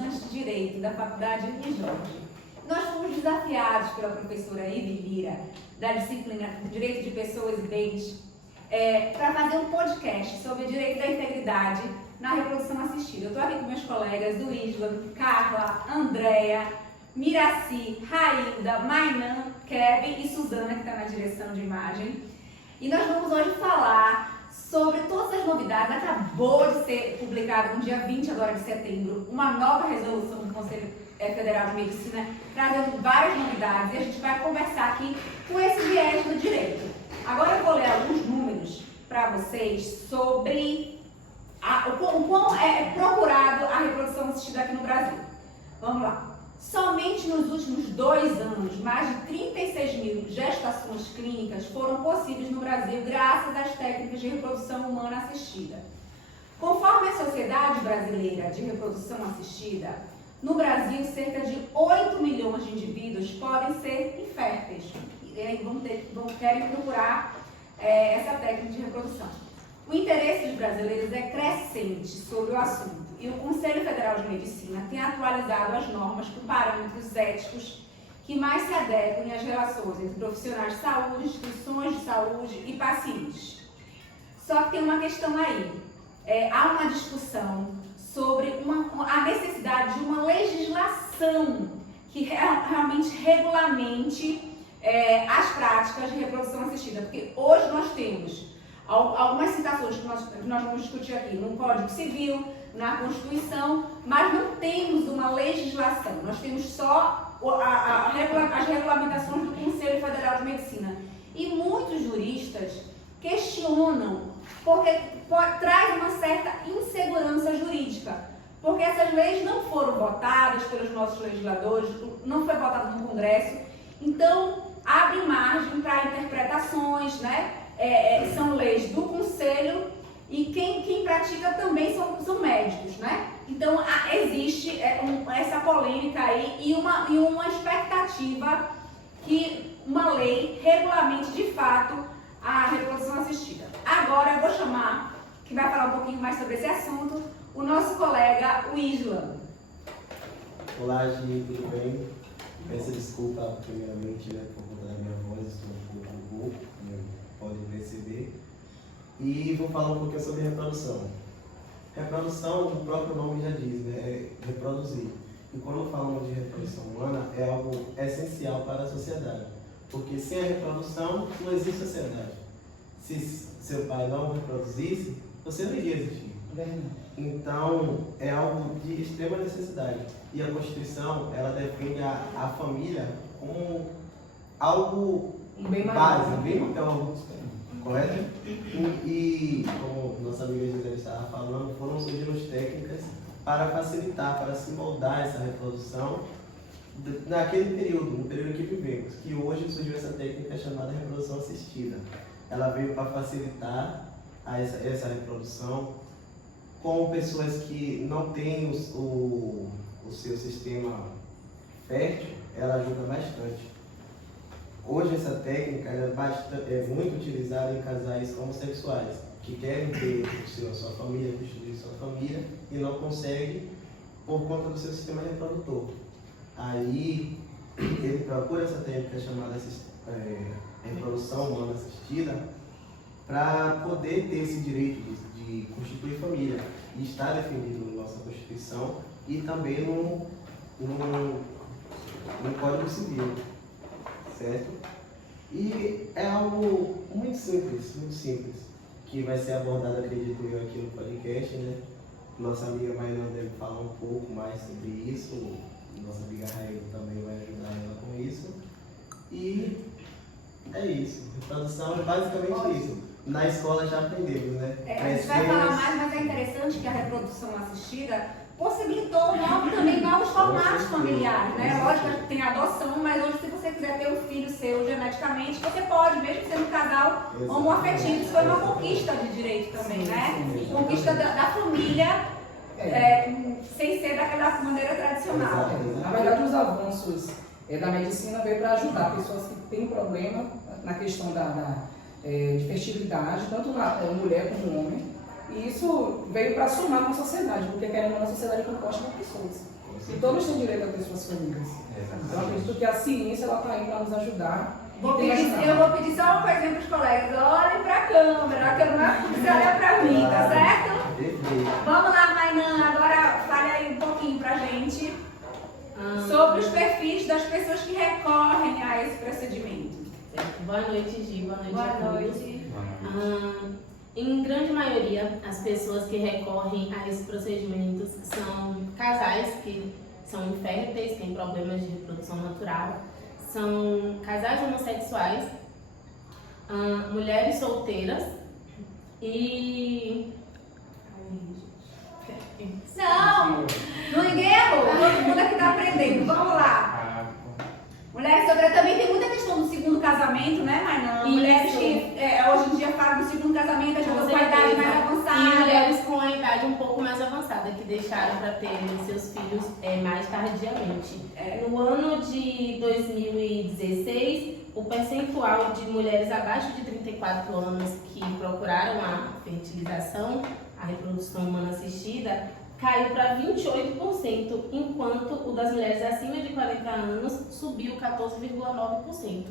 estudantes de Direito da Faculdade Uni Jorge. Nós fomos desafiados pela professora Ivy Lira, da disciplina Direito de Pessoas e Bens, para fazer um podcast sobre o direito da integridade na reprodução assistida. Eu estou aqui com meus colegas do Isla, Carla, Andréia, Miraci, Railda, Mainan, Kevin e Suzana, que está na direção de imagem. E nós vamos hoje falar sobre todas as novidades. Acabou de ser publicado no dia 20 agora de setembro uma nova resolução do Conselho Federal de Medicina, trazendo várias novidades, e a gente vai conversar aqui com esse viés do direito. Agora eu vou ler alguns números para vocês sobre o quão é procurado a reprodução assistida aqui no Brasil. Vamos lá. Somente nos últimos 2 anos, mais de 36 mil gestações clínicas foram possíveis no Brasil graças às técnicas de reprodução humana assistida. Conforme a Sociedade Brasileira de Reprodução Assistida, no Brasil, cerca de 8 milhões de indivíduos podem ser inférteis e querem procurar essa técnica de reprodução. O interesse dos brasileiros é crescente sobre o assunto e o Conselho Federal de Medicina tem atualizado as normas com parâmetros éticos que mais se adequem às relações entre profissionais de saúde, instituições de saúde e pacientes. Só que tem uma questão aí. Há uma discussão sobre a necessidade de uma legislação que realmente regulamente as práticas de reprodução assistida, porque hoje nós temos algumas citações que nós vamos discutir aqui no Código Civil, na Constituição, mas não temos uma legislação, nós temos só as regulamentações do Conselho Federal de Medicina. E muitos juristas questionam, porque traz uma certa insegurança jurídica, porque essas leis não foram votadas pelos nossos legisladores, não foi votado no Congresso, então abre margem para interpretações, né? São leis do Conselho e quem pratica também são médicos, né? Então existe essa polêmica aí e uma expectativa que uma lei regulamente de fato a reprodução assistida. Agora eu vou chamar, que vai falar um pouquinho mais sobre esse assunto, o nosso colega, o Isla. Olá, Gi, tudo bem? Peço desculpa primeiramente, né, por conta da minha voz, estou um pouco rouco, como podem perceber. E vou falar um pouquinho sobre reprodução. Reprodução, o próprio nome já diz, né, é reproduzir. E quando falamos de reprodução humana, é algo essencial para a sociedade. Porque sem a reprodução, não existe sociedade. Se seu pai não reproduzisse, você não iria existir. Então, é algo de extrema necessidade. E a Constituição, ela defende a família como algo básico, bem correto? E, como nossa amiga Gisele estava falando, foram surgindo técnicas para facilitar, para se moldar essa reprodução naquele período, no período que vivemos, que hoje surgiu essa técnica chamada reprodução assistida. Ela veio para facilitar essa reprodução com pessoas que não têm o seu sistema fértil, ela ajuda bastante. Hoje essa técnica é muito utilizada em casais homossexuais que querem ter a sua família, construir sua família e não conseguem por conta do seu sistema reprodutor. Aí ele procura essa técnica chamada reprodução humana assistida para poder ter esse direito de constituir família. E está definido na nossa Constituição e também no Código Civil, certo? E é algo muito simples, que vai ser abordado, acredito eu, aqui no podcast, né? Nossa amiga Mainan deve falar um pouco mais sobre isso, nossa amiga Raíla também vai ajudar ela com isso. E é isso, reprodução é basicamente isso. Na escola já aprendemos, né? A gente vai falar mais, mas é interessante que a reprodução assistida possibilitou também novos formatos familiares, né? Lógico que tem adoção, mas hoje se você quiser ter um filho seu geneticamente, você pode, mesmo sendo um casal homoafetivo. Isso foi uma conquista de direito também, né? Conquista da família, sem ser daquela maneira tradicional. Na verdade, os avanços da medicina veio para ajudar pessoas que têm problema na questão de fertilidade, tanto na mulher como no homem. E isso veio para somar com a sociedade, porque querendo uma sociedade composta por pessoas. E todos têm direito a ter suas famílias. Então, eu acredito que a ciência está aí para nos ajudar. Eu vou pedir só uma coisinha para os colegas. Olhem para a câmera, você olha para mim, tá certo? Perfeito. Vamos lá, Mainã, agora fale aí um pouquinho pra gente sobre os perfis das pessoas que recorrem a esse procedimento. Boa noite, Gi. Boa noite a Boa todos. noite. Em grande maioria, as pessoas que recorrem a esses procedimentos são casais que são inférteis, têm problemas de reprodução natural, são casais homossexuais, mulheres solteiras e... Não, ninguém errou, todo mundo aqui tá aprendendo, vamos lá. Mulheres solteiras também tem muita questão do segundo casamento, né, Mainã? Isso. Mulheres que hoje em dia falam do segundo casamento, já estão com a idade mais E avançada. mulheres com a idade um pouco mais avançada, que deixaram para ter seus filhos mais tardiamente. No ano de 2016, o percentual de mulheres abaixo de 34 anos que procuraram a fertilização, a reprodução humana assistida, caiu para 28%, enquanto o das mulheres acima de 40 anos subiu 14,9%.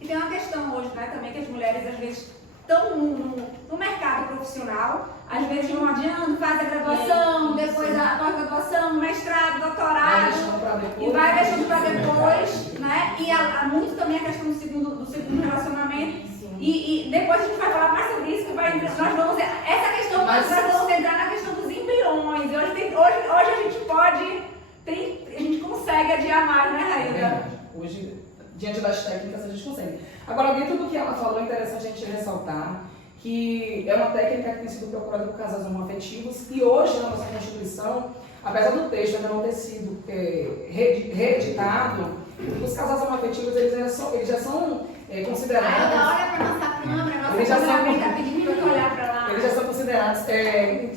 E tem uma questão hoje, né, também, que as mulheres às vezes estão no mercado profissional, às vezes vão adiando, fazem a graduação, depois a pós-graduação, mestrado, doutorado, e vai deixando para depois, né? E há muito também a questão do segundo relacionamento. E depois a gente vai falar mais sobre isso, que vai entrar, nós vamos entrar na questão dos embriões. Hoje a gente pode, a gente consegue adiar mais, né, É Raída? verdade. Hoje, diante das técnicas, a gente consegue. Agora, dentro do que ela falou, é interessante a gente ressaltar que é uma técnica que tem sido procurada por casais homoafetivos e hoje na nossa Constituição, apesar do texto ainda não ter sido reeditado, os casais homoafetivos eles já são considerados... Olha para nossa câmera, Eles já são- está pedindo para eu olhar para lá. Eles já são considerados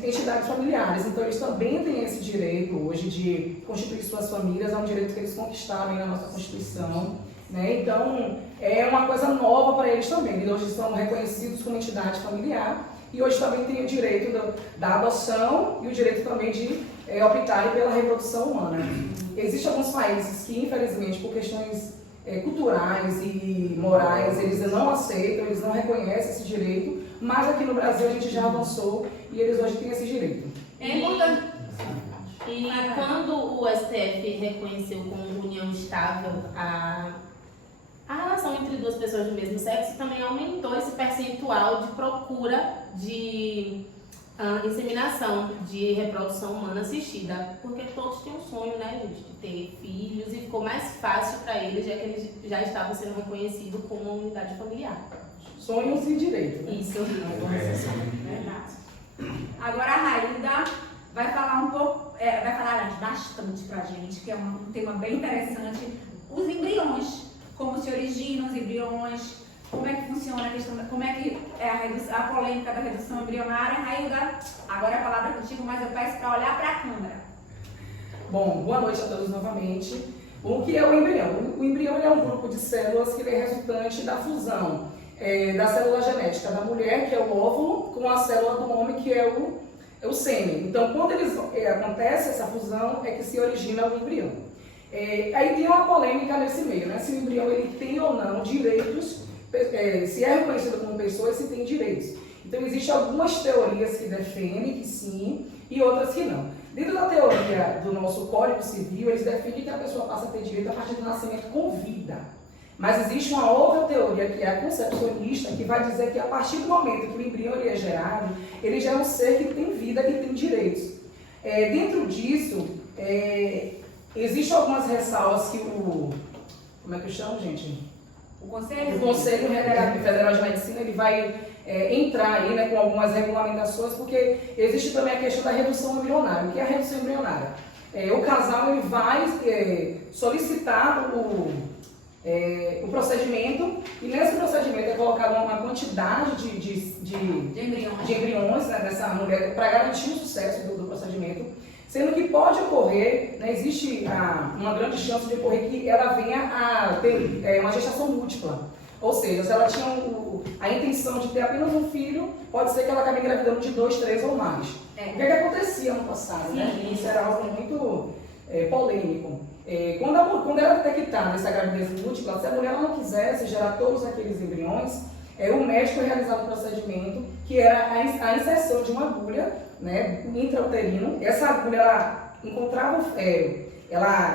entidades familiares, então eles também têm esse direito hoje de constituir suas famílias, é um direito que eles conquistaram aí na nossa Constituição, né? Então é uma coisa nova para eles também, eles hoje são reconhecidos como entidade familiar e hoje também têm o direito da adoção e o direito também de optarem pela reprodução humana. Existem alguns países que infelizmente por questões culturais e morais, eles não aceitam, eles não reconhecem esse direito, mas aqui no Brasil a gente já avançou e eles hoje têm esse direito. É importante. E quando o STF reconheceu como união estável a relação entre duas pessoas do mesmo sexo, também aumentou esse percentual de procura de inseminação, de reprodução humana assistida, porque todos têm um sonho, né, gente, de ter filhos e ficou mais fácil para eles, já que eles já estavam sendo reconhecidos como uma unidade familiar. Sonhos e direitos. Né? Isso. Verdade. Agora a Raída vai falar um pouco, vai falar bastante pra gente, que é um tema bem interessante, os embriões, como se originam os embriões, como é que funciona a questão, como é que é a polêmica da redução embrionária. Raída, agora a palavra é contigo, mas eu peço para olhar para a câmera. Bom, boa noite a todos novamente. O que é o embrião? O embrião é um grupo de células que é resultante da fusão da célula genética da mulher, que é o óvulo, com a célula do homem, que é o sêmen. Então, quando acontece essa fusão, é que se origina o embrião. Aí tem uma polêmica nesse meio, né? Se o embrião ele tem ou não direitos, se é reconhecido como pessoa e se tem direitos. Então, existem algumas teorias que defendem que sim e outras que não. Dentro da teoria do nosso Código Civil, eles defendem que a pessoa passa a ter direito a partir do nascimento com vida. Mas existe uma outra teoria, que é a concepcionista, que vai dizer que a partir do momento que o embrião ele é gerado, ele já é um ser que tem vida, que tem direitos. Dentro disso, existem algumas ressalvas que como é que eu chamo, gente? O Conselho? O Conselho Federal de Medicina ele vai entrar aí, né, com algumas regulamentações, porque existe também a questão da redução embrionária. O que é a redução embrionária? O casal ele vai solicitar o procedimento e nesse procedimento é colocada uma quantidade de embriões né, dessa mulher para garantir o sucesso do procedimento, sendo que pode ocorrer, né, existe uma grande chance de ocorrer que ela venha a ter uma gestação múltipla. Ou seja, se ela tinha a intenção de ter apenas um filho, pode ser que ela acabe engravidando de 2, 3 ou mais. O que acontecia no passado, né? Isso era algo muito polêmico. Quando era detectada essa gravidez múltipla, se a mulher não quisesse gerar todos aqueles embriões, o médico realizava um procedimento que era a inserção de uma agulha, né, intrauterino. Essa agulha ela encontrava o fério.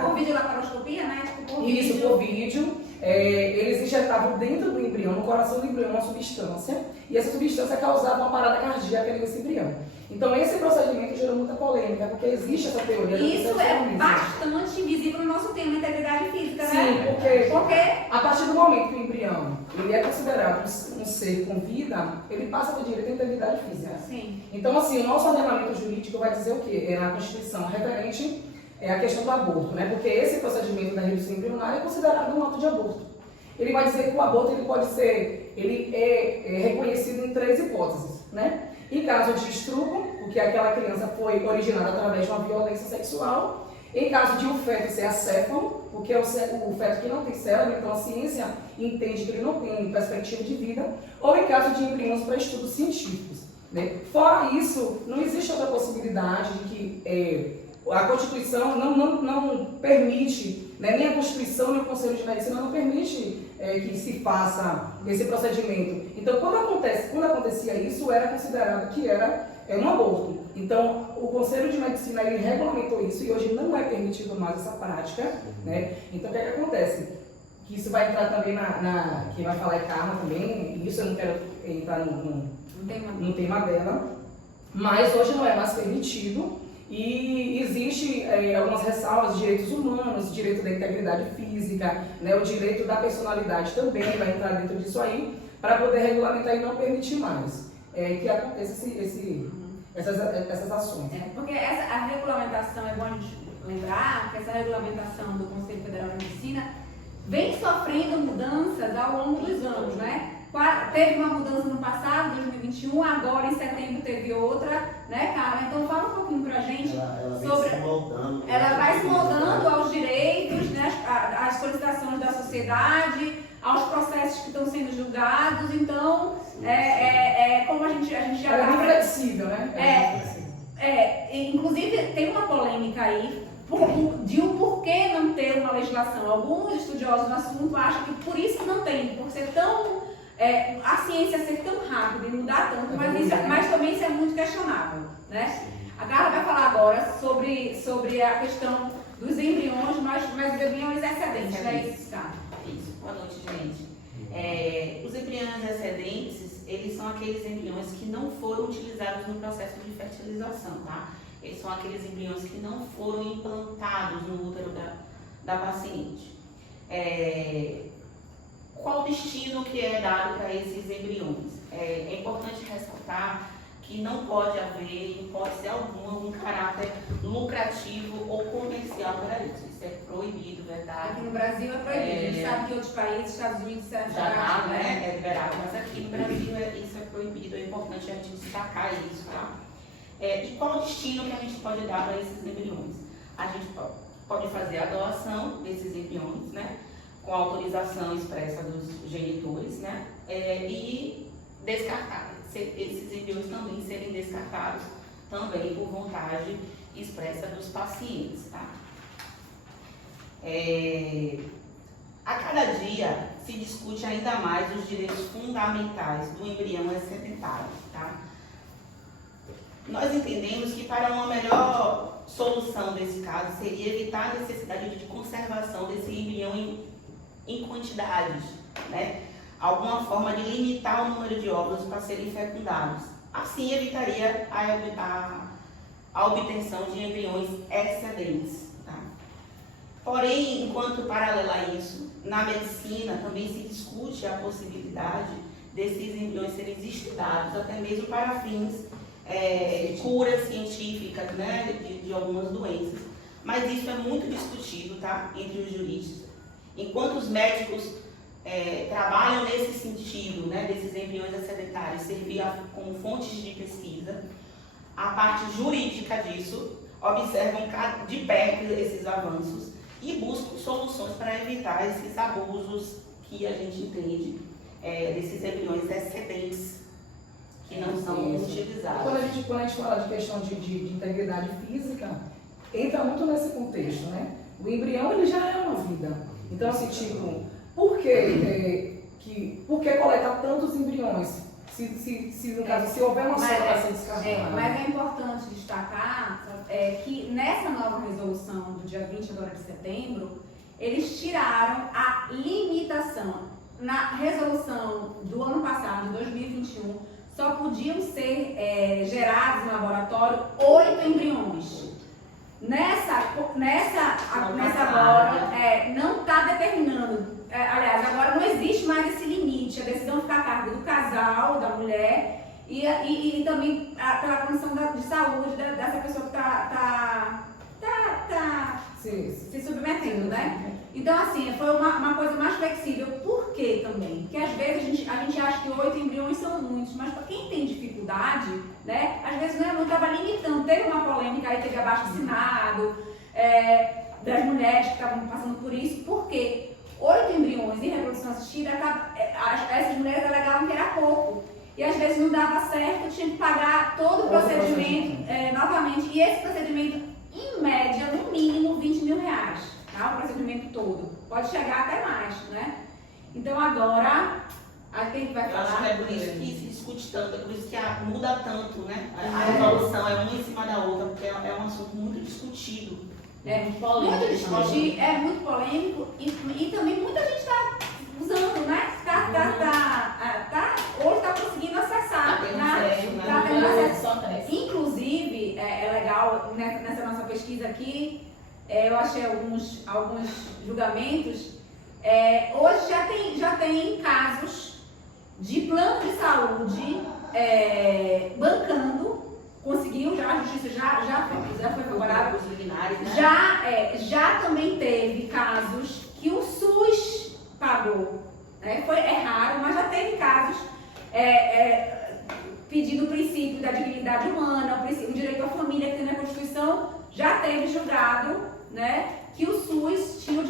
Por vídeo laparoscopia, né? Tipo, por Isso, vídeo. por vídeo. Eles injetavam dentro do embrião, no coração do embrião, uma substância, e essa substância causava uma parada cardíaca nesse embrião. Então, esse procedimento gerou muita polêmica, porque existe essa teoria do Isso é concepcionismo. bastante visível no nosso tema, integridade física, Sim, né? porque a partir do momento que o embrião ele é considerado um ser com vida, ele passa a ter direito à integridade física. Sim. Então, assim, o nosso ordenamento jurídico vai dizer o quê? É na Constituição referente à questão do aborto, né? Porque esse procedimento da redução embrionária é considerado um ato de aborto. Ele vai dizer que o aborto ele é reconhecido em 3 hipóteses, né? Em caso de estupro, porque aquela criança foi originada através de uma violência sexual. Em caso de o feto ser acéfalo, porque é o feto que não tem cérebro, então a ciência entende que ele não tem perspectiva de vida. Ou em caso de embriões para estudos científicos, né? Fora isso, não existe outra possibilidade de que a Constituição não permite, né, nem a Constituição nem o Conselho de Medicina não permite que se faça esse procedimento. Então, quando acontecia isso, era considerado que era um aborto. Então, o Conselho de Medicina ele regulamentou isso e hoje não é permitido mais essa prática, né? Então, o que é que acontece? Que isso vai entrar também quem vai falar é Carla também, e isso eu não quero entrar no tema dela, mas hoje não é mais permitido. E existe algumas ressalvas de direitos humanos, direito da integridade física, né, o direito da personalidade também vai entrar dentro disso aí, para poder regulamentar e não permitir mais que aconteça essas ações. Porque a regulamentação, é bom a gente lembrar que essa regulamentação do Conselho Federal de Medicina vem sofrendo mudanças ao longo dos anos, né? Teve uma mudança no passado, 2021, agora em setembro teve outra, né, Carla? Então fala um pouquinho pra gente sobre... Ela vai se moldando aos direitos, né, às solicitações da sociedade, aos processos que estão sendo julgados. Então, como a gente já... É muito flexível, né? Inclusive tem uma polêmica aí de um porquê não ter uma legislação. Alguns estudiosos do assunto acham que por isso não tem, por ser tão... a ciência ser tão rápida e mudar tanto, mas também isso é muito questionável, né? A Carla vai falar agora sobre a questão dos embriões, mas os embriões excedentes, né? Isso. Boa noite, gente. Os embriões excedentes, eles são aqueles embriões que não foram utilizados no processo de fertilização, tá? Eles são aqueles embriões que não foram implantados no útero da paciente. Qual o destino que é dado para esses embriões? É importante ressaltar que não pode haver, em hipótese alguma, um caráter lucrativo ou comercial para isso. Isso é proibido, verdade? Aqui no Brasil é proibido. A gente sabe que em outros países, Estados Unidos, já está, né? É liberado, mas aqui no Brasil isso é proibido. É importante a gente destacar isso, tá? E qual o destino que a gente pode dar para esses embriões? A gente pode fazer a doação desses embriões, né? Com autorização expressa dos genitores, né? E descartar. Esses embriões também serem descartados também por vontade expressa dos pacientes, tá? A cada dia se discute ainda mais os direitos fundamentais do embrião excedentário, tá? Nós entendemos que para uma melhor solução desse caso seria evitar a necessidade de conservação desse embrião em quantidades, né? Alguma forma de limitar o número de óvulos para serem fecundados. Assim evitaria a obtenção de embriões excedentes. Tá? Porém, enquanto paralelo a isso, na medicina também se discute a possibilidade desses embriões serem estudados, até mesmo para fins curas científicas, né, de algumas doenças. Mas isso é muito discutido, tá, entre os juristas. Enquanto os médicos trabalham nesse sentido, né, desses embriões excedentários servir como fontes de pesquisa, a parte jurídica disso observam de perto esses avanços e buscam soluções para evitar esses abusos que a gente entende desses embriões excedentes que não são utilizados. Quando a gente fala de questão de integridade física, entra muito nesse contexto, né? O embrião, ele já é uma vida. Então, assim, tipo, por que coleta tantos embriões? Se no caso, se houver uma só para ser descartada. Mas é importante destacar que nessa nova resolução do dia 20 agora de setembro, eles tiraram a limitação. Na resolução do ano passado, de 2021, só podiam ser gerados no laboratório 8 embriões. Nessa agora, não está determinando, aliás, agora não existe mais esse limite, a decisão fica a cargo do casal, da mulher e também pela condição de saúde dessa pessoa que está se submetendo, né? Então, assim, foi uma coisa mais flexível. Por quê também? Porque às vezes a gente acha que 8 embriões são muitos, mas para quem tem dificuldade, né? Às vezes não estava limitando. Teve uma polêmica aí, teve abaixo-assinado das mulheres que estavam passando por isso. Por quê? 8 embriões em reprodução assistida, essas mulheres alegavam que era pouco. E às vezes não dava certo, tinha que pagar todo o procedimento novamente. E esse procedimento, em média, no mínimo, R$20 mil. Tá? O procedimento todo. Pode chegar até mais, né? Então agora, quem vai falar? Eu acho que é por isso que se discute tanto, é por isso que muda tanto, né? A evolução é uma em cima da outra, porque é um assunto muito discutido. Muito discutido, é muito polêmico e também muita gente está usando, né? Hoje está conseguindo acessar. Tá tendo acesso. Inclusive, é legal, nessa nossa pesquisa aqui, eu achei alguns julgamentos. Hoje já tem casos de plano de saúde bancando, conseguiu, a justiça já foi favorável. Já também teve casos que o SUS pagou. Né? É raro, mas já teve casos pedindo o princípio da dignidade humana, o direito à família que tem na Constituição, já teve julgado, né, que o SUS tinha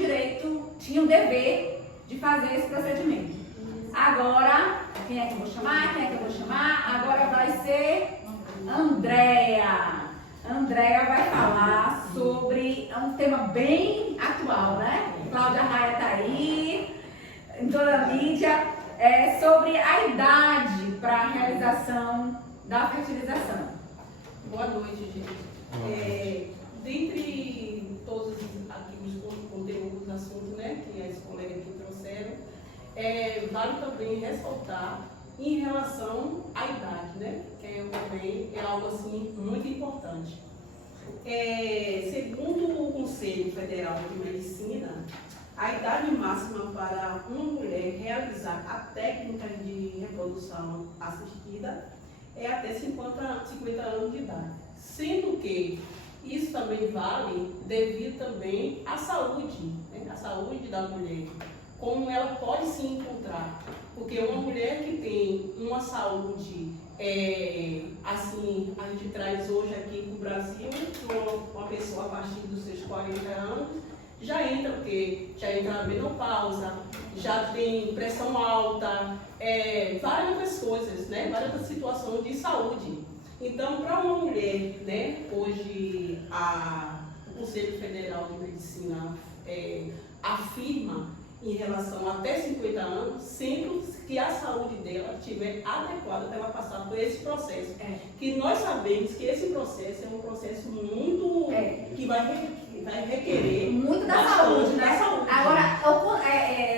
o dever de fazer esse procedimento. Agora, quem é que eu vou chamar? Agora vai ser Andréa. Andréa vai falar sobre um tema bem atual, né? Cláudia Raia está aí, em toda a mídia, sobre a idade para a realização da fertilização. Boa noite, gente. Dentre todos os conteúdos, assuntos, né, que as colegas aqui trouxeram, vale também ressaltar em relação à idade, né, que também é algo assim muito importante. Segundo o Conselho Federal de Medicina, a idade máxima para uma mulher realizar a técnica de reprodução assistida é até 50 anos de idade, sendo que isso também vale devido também à saúde, né? A saúde da mulher, como ela pode se encontrar, porque uma mulher que tem uma saúde, assim, a gente traz hoje aqui para o Brasil, uma pessoa a partir dos seus 40 anos, já entra na menopausa, já tem pressão alta, várias coisas, né? Várias situações de saúde. Então, para uma mulher, né, hoje o Conselho Federal de Medicina afirma em relação a até 50 anos, sendo que a saúde dela estiver adequada para ela passar por esse processo. Que nós sabemos que esse processo é um processo muito que vai requerer muito da saúde, né? Agora,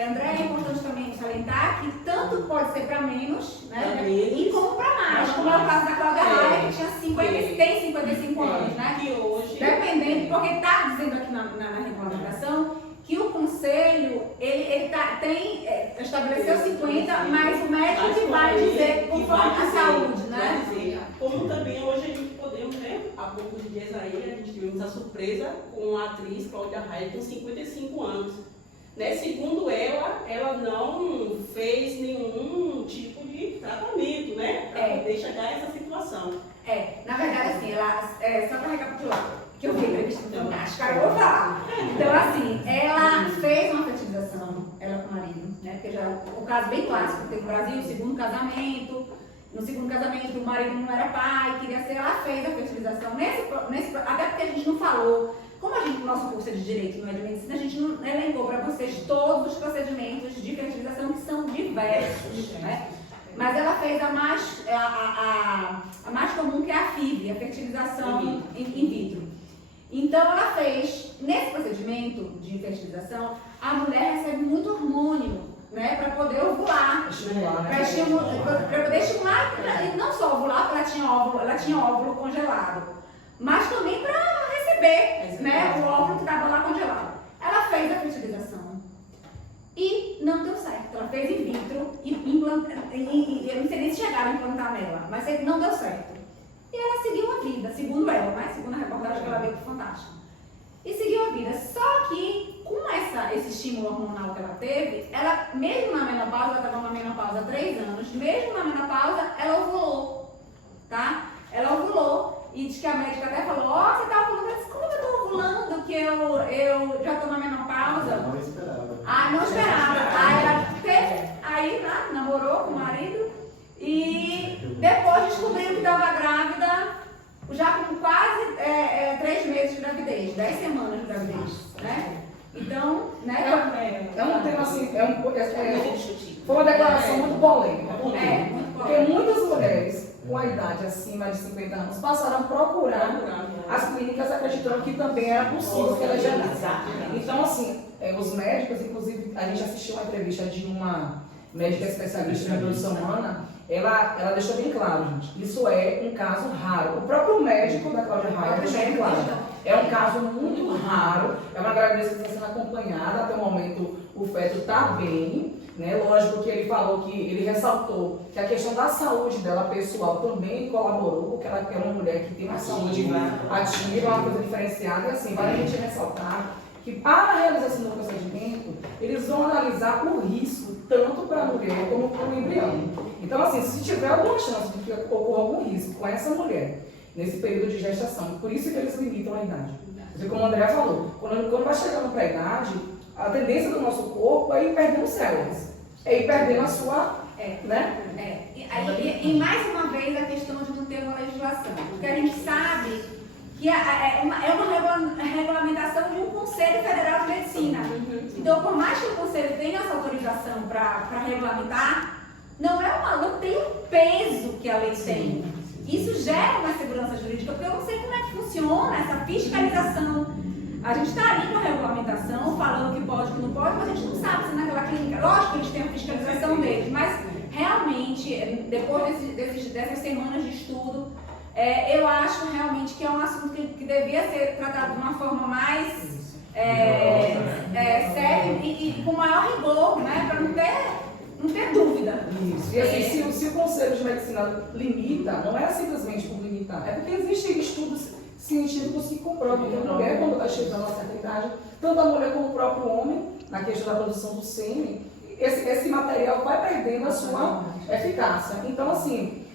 André, é importante também salientar que tanto pode ser para menos, né? E como para mais, como é o caso da Cláudia Raia, que tem 55 anos, né? Que hoje, dependendo, porque está dizendo aqui na regulamentação que o conselho, ele estabeleceu 50, mas o médico que vai dizer conforme a saúde, né? Como também hoje a gente podemos, né? Há poucos dias aí a gente tivemos a surpresa com a atriz Cláudia Raia com 55 anos. Né? Segundo ela não fez nenhum tipo de tratamento, né? Para poder chegar a essa situação. Na verdade, assim, ela, só para recapitular, que eu vi a entrevista do Fantástico, eu vou falar. Então, assim, ela fez uma fertilização, ela com o marido, né? Porque já o caso bem clássico, tem no Brasil, o segundo casamento, não segundo casamento o marido não era pai, queria ser, ela fez a fertilização. Até porque a gente não falou, como o nosso curso é de Direito, não é de Medicina, a gente não elencou para vocês todos os procedimentos de fertilização que são diversos, né? Mas ela fez a mais comum, que é a FIV, a fertilização in vitro. Então ela fez, nesse procedimento de fertilização, a mulher recebe muito hormônio, né, para poder ovular, para poder estimular, e não só ovular, porque ela tinha óvulo congelado, mas também para receber, né, o óvulo que estava lá congelado. Ela fez a fertilização e não deu certo. Ela fez in vitro e eu não sei nem se chegaram a implantar nela, mas não deu certo. E ela seguiu a vida, segundo ela, né, segundo a reportagem que ela veio pro Fantástico. E seguiu a vida. Só que com esse estímulo hormonal que ela teve, ela, mesmo na menopausa, ela estava na menopausa há 3 anos, mesmo na menopausa, ela ovulou, tá? Ela ovulou. E diz que a médica até falou, ó, você tá ovulando, eu disse, como eu tô ovulando, que eu já tô na menopausa? Não esperava. Ah, não esperava. Aí ela teve, aí, né, namorou com o marido, e depois descobriu que estava grávida, já com quase 3 meses de gravidez, 10 semanas de gravidez, né? Então, né? É um tema assim, foi uma declaração muito polêmica. Porque muitas mulheres com a idade acima de 50 anos passaram a procurar as clínicas acreditando que também era possível que ela gerasse. Então, assim, os médicos, inclusive, a gente assistiu uma entrevista de uma médica especialista em reprodução humana. Ela deixou bem claro, gente, isso é um caso raro. O próprio médico da Cláudia Raia deixou bem claro. É um caso muito raro, é uma gravidez que está sendo acompanhada, até o momento o feto está bem, né? Lógico que ele falou que, ele ressaltou que a questão da saúde dela pessoal também colaborou, porque ela é uma mulher que tem uma saúde ativa, uma coisa diferenciada, e assim, vale a gente ressaltar que para a realização do procedimento, eles vão analisar o risco tanto para a mulher como para o embrião. Então, assim, se tiver alguma chance de que ocorra algum risco com essa mulher nesse período de gestação, por isso que eles limitam a idade. Porque, como o André falou, quando vai chegando para a idade, a tendência do nosso corpo é ir perdendo células, é ir perdendo a sua, né? E mais uma vez a questão de não ter uma legislação, porque a gente sabe que é uma regulamentação de um Conselho Federal de Medicina. Então, por mais que o Conselho tenha essa autorização para regulamentar, não tem o peso que a lei tem. Isso gera uma segurança jurídica, porque eu não sei como é que funciona essa fiscalização. A gente está ali com a regulamentação, falando que pode, que não pode, mas a gente não sabe se naquela clínica, lógico que eles têm a fiscalização deles, mas realmente, depois dessas semanas de estudo, eu acho realmente que é um assunto que devia ser tratado de uma forma mais séria e com maior rigor, né, para não ter dúvida. Isso. E assim, se o Conselho de Medicina limita, não é simplesmente por limitar, é porque existem estudos científicos que comprovam que a mulher, quando está chegando a certa idade, tanto a mulher como o próprio homem, na questão da produção do sêmen, esse material vai perdendo a sua eficácia. Então, assim,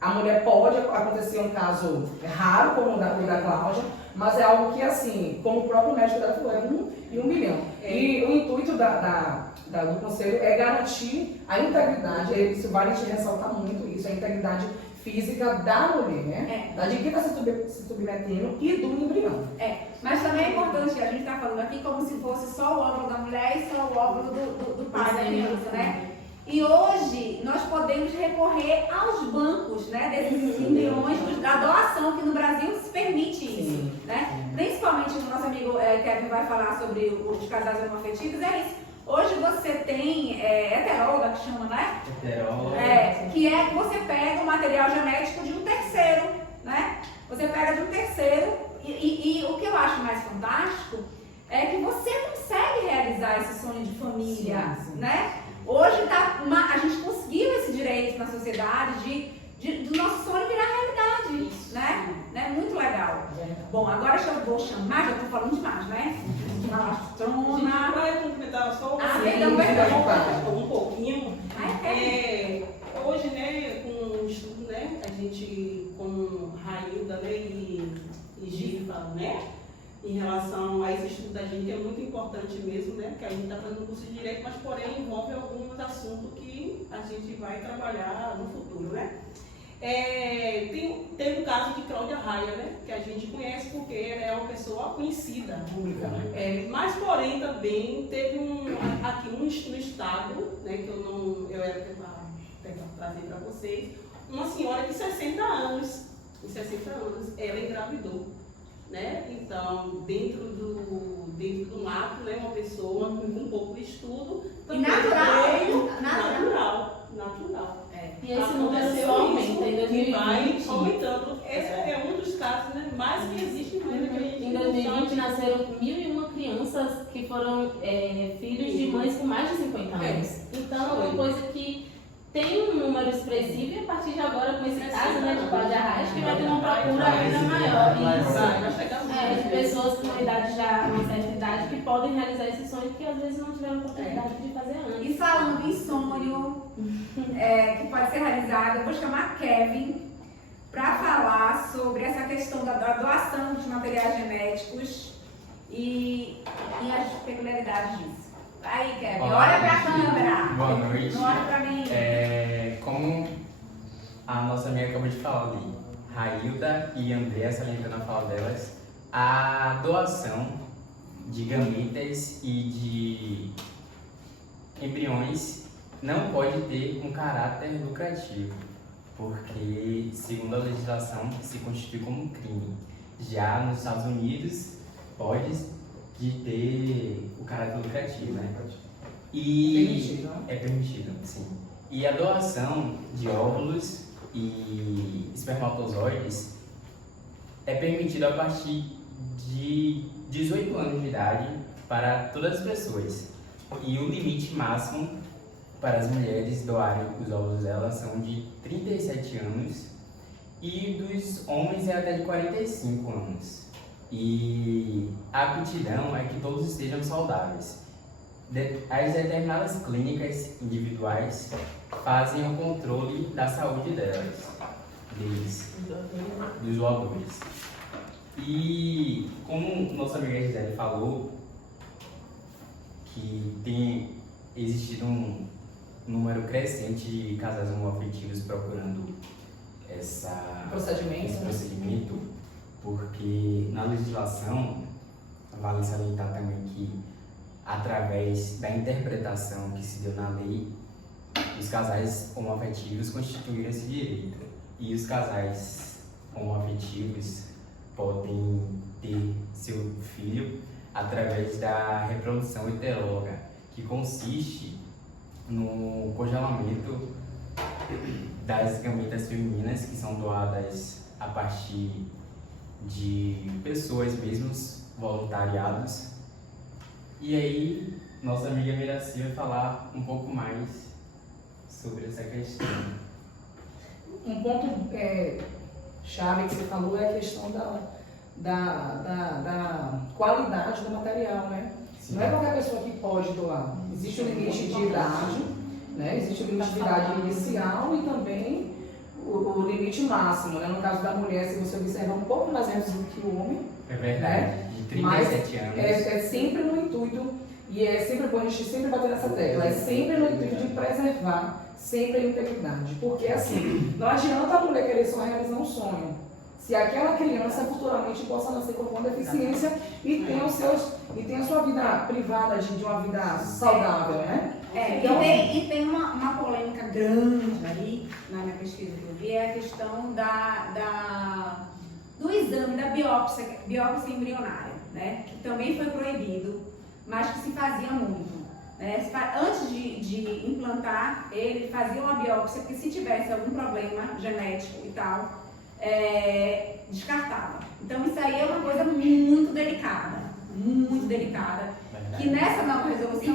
a mulher pode acontecer um caso raro, como o da Cláudia, mas é algo que, assim, como o próprio médico dela falou, é 1 em 1 milhão. E o intuito do Conselho é garantir a integridade, isso vale te ressaltar muito isso, a integridade física da mulher, de quem está se submetendo e do embrião. Mas também é importante que a gente está falando aqui como se fosse só o óvulo da mulher e só o óvulo do pai da criança, né? E hoje nós podemos recorrer aos bancos, né, desses embriões, da doação, que no Brasil se permite isso, né? Principalmente o nosso amigo Kevin vai falar sobre os casais homoafetivos, é isso. Hoje você tem heteróloga, que chama, né? Heteróloga. Que você pega o material genético de um terceiro, né? Você pega de um terceiro e o que eu acho mais fantástico é que você consegue realizar esse sonho de família, né? Hoje a gente conseguiu esse direito na sociedade do nosso sonho virar realidade, né? Muito legal. Bom, agora eu vou chamar, já estou falando demais, né? Alastrona. Para completar só um pouquinho. Hoje, né, com o estudo, né, a gente, como Railda, né, e Gilva, né, em relação a esse estudo da gente, que é muito importante mesmo, né? Que a gente está fazendo curso de Direito, mas porém envolve alguns assuntos que a gente vai trabalhar no futuro, né? Teve o caso de Cláudia Raia, né? Que a gente conhece porque ela é uma pessoa conhecida, pública, né? Mas porém também teve aqui no estado, né? Que eu era tentar trazer para vocês, uma senhora de 60 anos, ela engravidou, né? Então, dentro do ato, né? Uma pessoa com um pouco de estudo, E natural. E esse número só aumenta em que vai 2020. aumentando. Esse é um dos casos, né, mais que existe mesmo. Que a gente Em 2020 nasceram 1.001 crianças que foram filhos de mães com mais de 50 anos. Então é uma coisa que tem um número expressivo e a partir de agora, com esse caso, né, de Cláudia Raia, acho que vai ter uma procura ainda maior. vai chegar muito. De pessoas com idade já, uma certa idade, que podem realizar esse sonho que às vezes não tiveram oportunidade de fazer antes. E falando em sonho que pode ser realizado, eu vou chamar Kevin para falar sobre essa questão da doação de materiais genéticos e as peculiaridades disso. Aí, Kevin, olha para a câmera. Boa noite. Não olha para mim. Como a nossa amiga acabou de falar ali, Railda e André, salientando a fala delas, a doação de gametas e de embriões não pode ter um caráter lucrativo, porque, segundo a legislação, se constitui como um crime. Já nos Estados Unidos, pode ter o caráter lucrativo, né? E é permitido, sim. E a doação de óvulos e espermatozoides é permitida a partir de 18 anos de idade para todas as pessoas. E o limite máximo para as mulheres doarem os óvulos delas são de 37 anos e dos homens é até de 45 anos. E a aptidão é que todos estejam saudáveis. As determinadas clínicas individuais fazem o controle da saúde dos doadores. E como nossa amiga Gisele falou, que tem existido um número crescente de casais homoafetivos procurando esse procedimento, porque na legislação, vale salientar também que, através da interpretação que se deu na lei, os casais homoafetivos constituíram esse direito. E os casais homoafetivos podem ter seu filho através da reprodução heteróloga, que consiste no congelamento das gametas femininas que são doadas a partir de pessoas mesmos, voluntariados. E aí, nossa amiga Miraci vai falar um pouco mais sobre essa questão. Um ponto chave que você falou é a questão da qualidade do material, né? Sim. Não é qualquer pessoa que pode doar. Existe um limite de idade, né? Existe o limite de idade inicial e também o limite máximo, né? No caso da mulher, se você observar, um pouco mais reduzido que o homem. É verdade, né? De 37 Mas anos. É sempre no intuito, e é sempre bom a gente sempre bater nessa tecla, é sempre no intuito de preservar sempre a integridade. Porque assim, não adianta a mulher querer só realizar um sonho. Se aquela criança futuramente possa nascer com alguma deficiência e tem a sua vida privada de uma vida saudável, né? Então, e tem uma polêmica grande aí na minha pesquisa que eu vi, é a questão do exame da biópsia embrionária, né? Que também foi proibido, mas que se fazia muito. Né? Antes de implantar, ele fazia uma biópsia, porque se tivesse algum problema genético e tal, descartava. Então isso aí é uma coisa muito delicada, que nessa nova resolução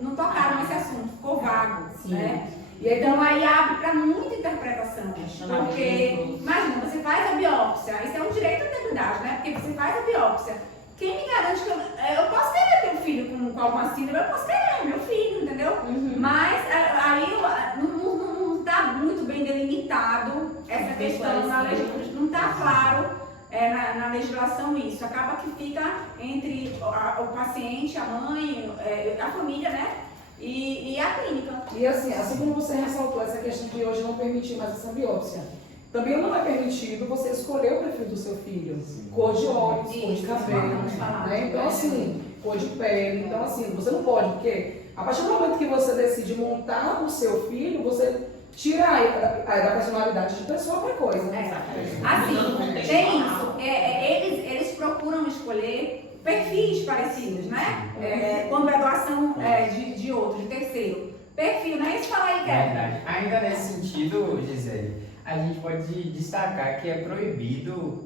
não tocaram nesse assunto, ficou vago, né? E então aí abre para muita interpretação, porque imagina, você faz a biópsia, isso é um direito à integridade, né? Porque você faz a biópsia, quem me garante que eu posso querer ter um filho com alguma síndrome, eu posso querer meu filho, entendeu? Mas aí não está muito bem delimitado essa questão na legislação, não está claro na legislação isso. Acaba que fica entre o paciente, a mãe, a família, né? E a clínica. E assim como você ressaltou essa questão de hoje não permitir mais essa biópsia, também não é permitido você escolher o perfil do seu filho. Cor de olhos, cor de cabelo, né? Então assim, cor de pele. Então assim, você não pode, porque a partir do momento que você decide montar o seu filho, você tira da personalidade de pessoa para coisa, né? Assim, tem isso. Eles procuram escolher perfis parecidos, né? Quando é doação de outro, de terceiro. Perfil, não é isso? Fala aí, Kevin. Verdade. Ainda nesse sentido, Gisele, a gente pode destacar que é proibido.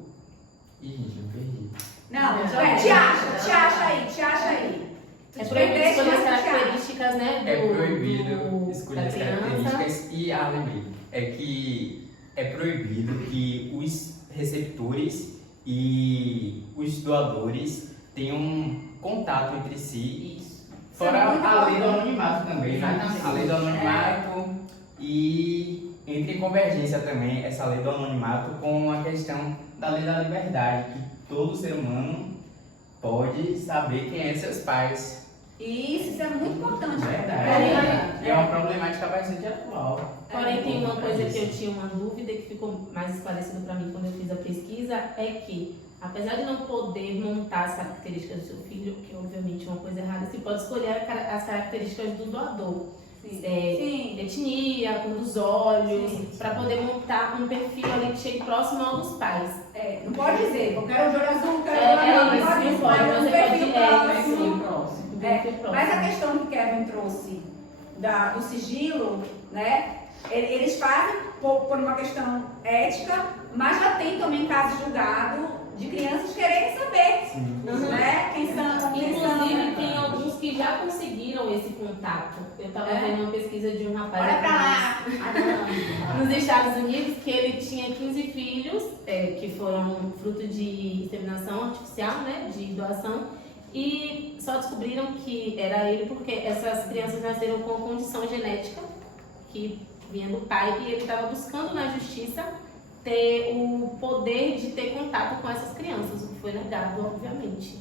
Ih, gente, eu perdi. Não, te acha aí. É proibido escolher as características, né? É proibido escolher as características e é proibido que os receptores e os doadores tenham contato entre si. Isso. Fora a lei do anonimato também, né? A lei do anonimato e entre em convergência também essa lei do anonimato com a questão da lei da liberdade, que todo ser humano pode saber quem é seus pais. Isso é muito importante. Verdade. É uma problemática bastante atual. Porém, tem uma coisa que eu tinha uma dúvida que ficou mais esclarecido para mim quando eu fiz a pesquisa, é que, apesar de não poder montar as características do seu filho, que obviamente é uma coisa errada, você pode escolher as características do doador. Sim. Etnia, cor dos olhos, para poder montar um perfil ali que chegue próximo ao dos pais. Não pode dizer, eu quero de olho azul, quero de olho azul, não pode, um você perfil pode próximo. próximo. Mas a questão que o Kevin trouxe do sigilo, né? Eles fazem por uma questão ética, mas já tem também casos julgados de crianças quererem saber, né? Quem são. Inclusive, tem alguns que já conseguiram esse contato. Eu estava vendo uma pesquisa de um rapaz Olha pra lá! nos Estados Unidos, que ele tinha 15 filhos, que foram fruto de inseminação artificial, né? De doação. E só descobriram que era ele porque essas crianças nasceram com condição genética que vinha do pai, e ele estava buscando na justiça ter o poder de ter contato com essas crianças, o que foi negado, obviamente.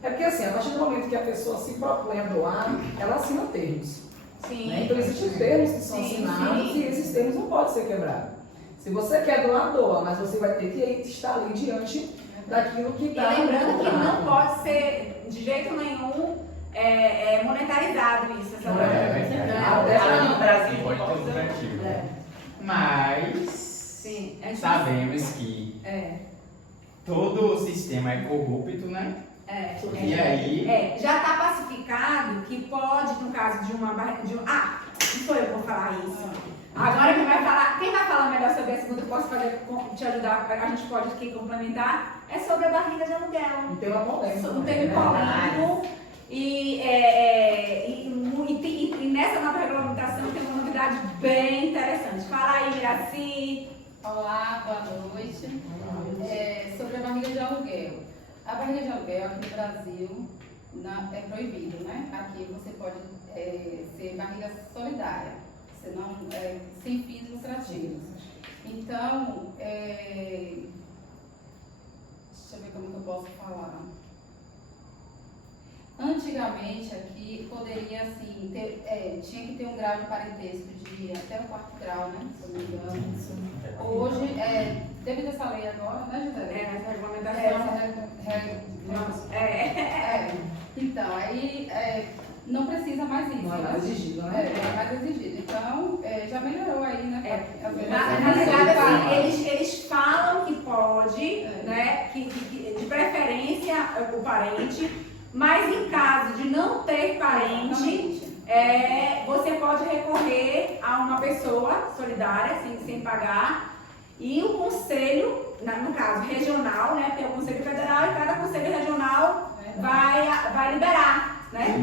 É porque assim, a partir do momento que a pessoa se propõe a doar, ela assina termos. Sim. Né? Então existem termos que são assinados e esses termos não podem ser quebrados. Se você quer doar, doa, mas você vai ter que estar ali diante daquilo que está. E lembrando que não pode ser de jeito nenhum monetarizado isso. Até no Brasil Pode ter um lucrativo. Mas sabemos que todo o sistema é corrupto, né? E aí? Já está pacificado que pode, no caso de uma não sou eu que vou falar isso. Agora quem vai falar melhor sobre esse assunto, eu posso te ajudar, a gente pode aqui complementar, é sobre a barriga de aluguel. Não tem uma polêmica. Não tem polêmico. E nessa nova regulamentação tem uma novidade bem interessante. Fala aí, Miraci. Olá, boa noite. Sobre a barriga de aluguel. A barriga de aluguel aqui no Brasil é proibido, né? Aqui você pode ser barriga solidária, senão sem fins lucrativos. Então, deixa eu ver como que eu posso falar. Antigamente aqui poderia assim, tinha que ter um grau de parentesco de até o 4º grau, né? Se eu não me engano. Hoje, devido a essa lei agora, né, Gisele? Essa regulamentação. Então, aí não precisa mais isso. Não é mais exigido, né? Não é mais exigido. Então, já melhorou aí, né? Na verdade, assim, eles falam que pode, né? Que de preferência o parente. Mas em caso de não ter parente, você pode recorrer a uma pessoa solidária, sem pagar, e o conselho, no caso regional, né, porque é o conselho federal, e cada conselho regional vai liberar, né?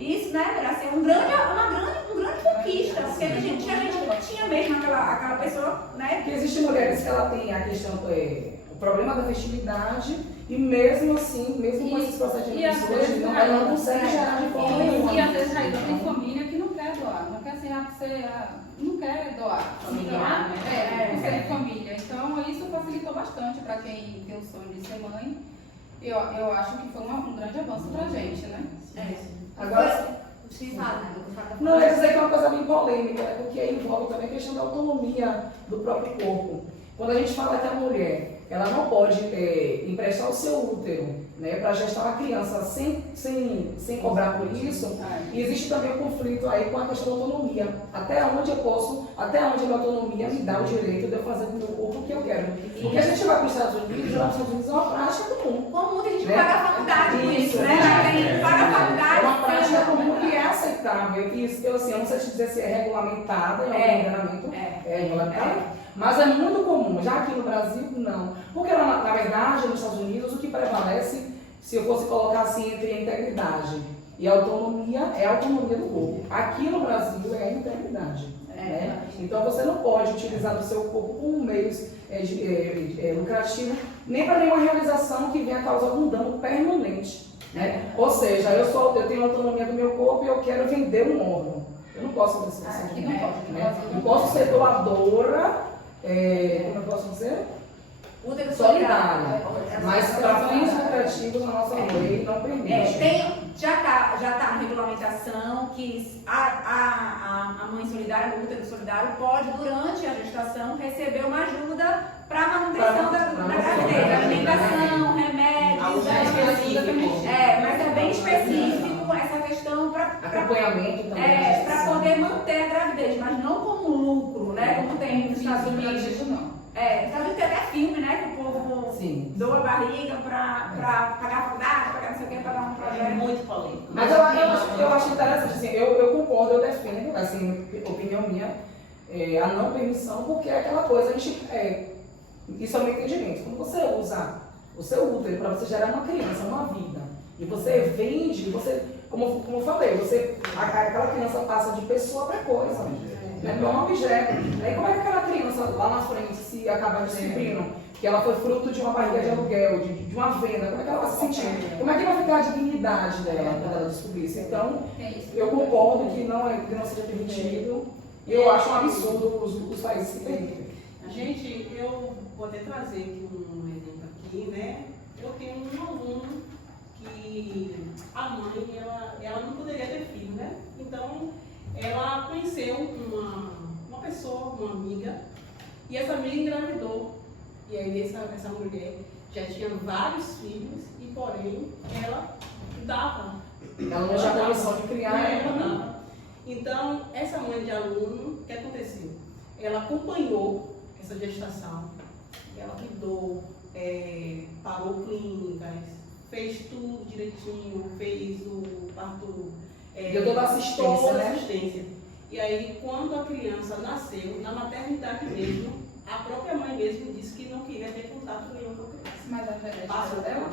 Isso, né, vai ser uma grande conquista, porque a gente não tinha mesmo aquela pessoa, né? Porque existem mulheres que ela tem a questão o problema da fertilidade. E mesmo assim, mesmo com esses procedimentos hoje, ela não consegue gerar de forma nenhuma. E às vezes aí tem família que não quer doar, não quer ser não quer doar. Familiar, né? Não quer família. Então, isso facilitou bastante para quem tem o sonho de ser mãe. Eu acho que foi um grande avanço para a gente, né? Agora, Sim, fala, né? não, eu ia dizer que é uma coisa bem polêmica, porque envolve também a questão da autonomia do próprio corpo. Quando a gente fala que a mulher, ela não pode emprestar o seu útero, né, para gestar uma criança sem cobrar por isso, existe também um conflito aí com a questão da autonomia. Até onde a minha autonomia me dá o direito de eu fazer com o meu corpo o que eu quero. Porque a gente vai para os Estados Unidos, lá nos Estados Unidos é uma prática comum. Como tem gente que Né? paga a faculdade com isso, né? É. Paga a faculdade. É uma prática comum e é aceitável. E eu não sei te dizer se é regulamentada em algum ordenamento. É regulamentada. Mas é muito comum. Já aqui no Brasil, não. Porque, na verdade, nos Estados Unidos, o que prevalece, se eu fosse colocar assim, entre a integridade e a autonomia, é a autonomia do corpo. Aqui no Brasil é a integridade. Né? Então, você não pode utilizar o seu corpo como meios lucrativos, nem para nenhuma realização que venha causar algum dano permanente. Né? Ou seja, eu tenho autonomia do meu corpo e eu quero vender um órgão. Eu não posso fazer isso. Aqui não pode. Né? Eu posso ser doadora, como eu posso dizer? Útero Solidária. solidário. Mas para fins lucrativos, a nossa lei não permite. Já tá na regulamentação que a mãe solidária, o útero solidário, pode, durante a gestação, receber uma ajuda para a manutenção da gravidez, alimentação, remédios. Mas é bem específico essa questão para acompanhamento também. Para poder manter a gravidez, mas não como lucro, né? Como tem nos Estados Unidos. Isso não. Estados Unidos tem até filme, né? Que o povo doa a barriga para pagar a faculdade, pagar não sei o que, para dar um projeto. É muito polêmico. Mas eu acho interessante, assim, eu concordo, eu defendo, assim, opinião minha, a não permissão, porque é aquela coisa, isso é um entendimento. Quando você usa o seu útero para você gerar uma criança, uma vida, e você vende, como eu falei, aquela criança passa de pessoa para coisa. Não é um objeto. Aí como é que aquela criança lá na frente, se acabar descobrindo que ela foi fruto de uma barriga de aluguel, de uma venda, como é que ela vai se sentir? Como é que vai ficar a dignidade dela quando ela descobrir isso? Então, eu concordo que não seja permitido. E eu acho um absurdo os países se permitem. Gente, eu vou até trazer aqui um exemplo aqui, né? Eu tenho um aluno que a mãe, ela não poderia ter filho, né? Então, ela conheceu uma pessoa, uma amiga, e essa amiga engravidou. E aí essa mulher já tinha vários filhos e, porém, ela dava. Ela não tinha condição de criar. Ela dava. Então, essa mãe de aluno, o que aconteceu? Ela acompanhou essa gestação, ela cuidou, pagou clínicas, fez tudo direitinho, fez o parto. Deu toda a assistência, assistência. E aí, quando a criança nasceu, na maternidade mesmo, a própria mãe mesmo disse que não queria ter contato nenhum com a criança. Mas a genética Passou dela?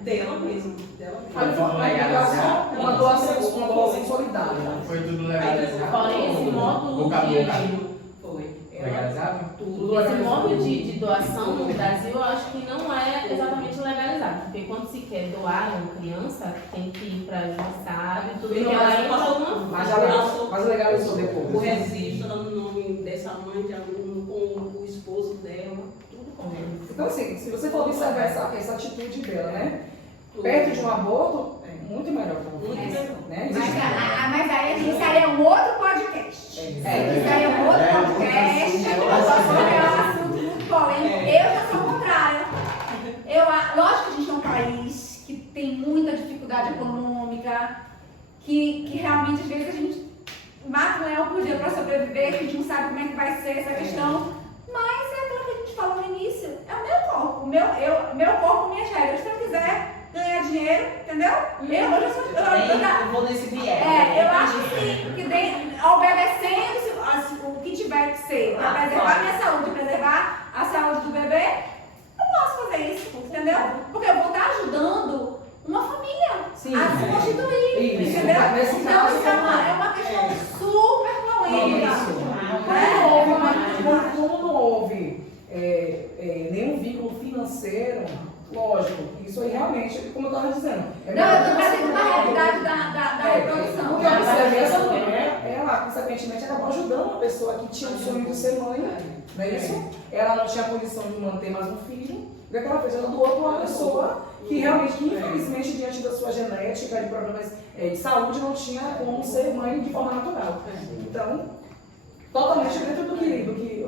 Dela mesmo. Uma doação solidária. Foi tudo legalizado. Porém, esse modo Esse modo de doação no Brasil, eu acho que não é exatamente legalizado. Porque quando se quer doar uma criança, tem que ir para a justiça e tudo. Não, ela entra mas legalizou depois. O registro no nome dessa mãe de aluno com o esposo dela, tudo correto. Então, assim, se você for observar essa atitude dela, né? Perto de um aborto, muito melhor para você. Né? Mas aí isso aí é um outro podcast. Isso aí é um outro podcast. É um assunto muito polêmico. Eu já sou contrária. Lógico que a gente é um país que tem muita dificuldade econômica, que realmente às vezes a gente mata um leão por dia para sobreviver, que a gente não sabe como é que vai ser essa questão. Mas é aquilo que a gente falou no início. É o meu corpo. Meu corpo, minhas regras. Se eu quiser ganhar dinheiro, entendeu? Eu vou nesse viés. Eu acho que sim, porque obedecendo o que tiver que ser, para preservar a minha saúde, preservar a saúde do bebê, eu posso fazer isso, entendeu? Porque eu vou estar ajudando uma família a se constituir, entendeu? Então isso é uma questão super polêmica. Como não houve nenhum vínculo financeiro, Lógico, isso aí realmente, como eu estava dizendo. Não, eu estou trazendo uma realidade da reprodução. Porque eu observei essa mulher, ela, consequentemente, acabou ajudando uma pessoa que tinha o sonho de ser mãe, não é isso? Ela não tinha condição de manter mais um filho. O que ela fez? Ela doou para uma pessoa que realmente, que, infelizmente, diante da sua genética e problemas de saúde, não tinha como ser mãe de forma natural. Então, totalmente dentro do que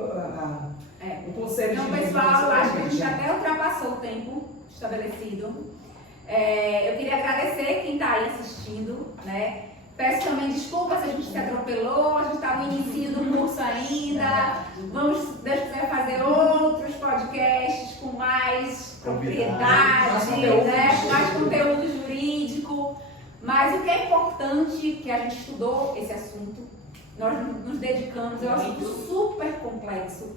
o conselho então, de pessoal, eu acho que a gente até ultrapassou o tempo estabelecido. Eu queria agradecer quem está aí assistindo, né? Peço também desculpa se a gente se atropelou, a gente está no início do curso ainda. Vamos, se Deus quiser, fazer outros podcasts com mais propriedade, né? Com mais conteúdo jurídico. Mas o que é importante, que a gente estudou esse assunto, nós nos dedicamos, é um assunto super complexo,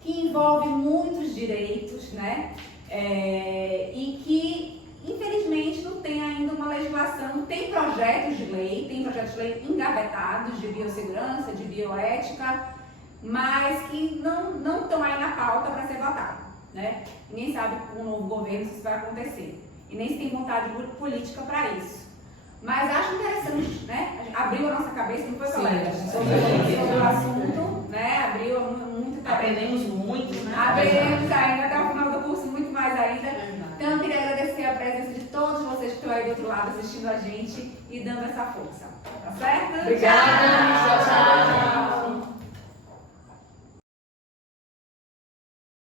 que envolve muitos direitos, né? E que, infelizmente, não tem ainda uma legislação, tem projetos de lei engavetados de biossegurança, de bioética, mas que não estão aí na pauta para ser votado, né? Ninguém sabe com o novo governo se isso vai acontecer, e nem se tem vontade política para isso. Mas acho interessante, né? Abriu a nossa cabeça, não foi, colega? Sobre o assunto, né? Abriu muito. Aprendemos muito, né? Aprendemos ainda, até o final do curso, muito mais ainda. Então, eu queria agradecer a presença de todos vocês que estão aí do outro lado assistindo a gente e dando essa força. Tá certo? Obrigada! Tchau!